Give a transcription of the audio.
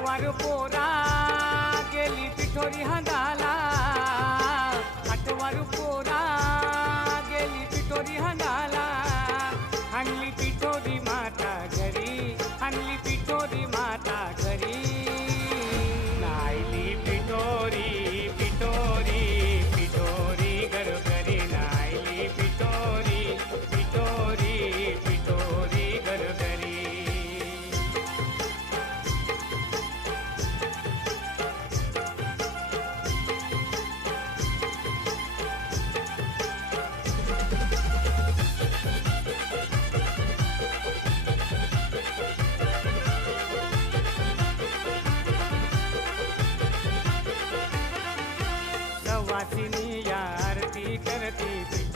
आठवार पोरा गेली पिठोरी हंगाला, आठवार पोरा गेली पिठोरी हंगाला, आणली पिठोरी माता घरी, आणली पिठोरी माता घरी, नायली पिठोरी पिठोरी पिठोरी घरोघरी, नायली पिठोरी पिठोरी पिठोरी घरोघरी. वासिनी आरती करती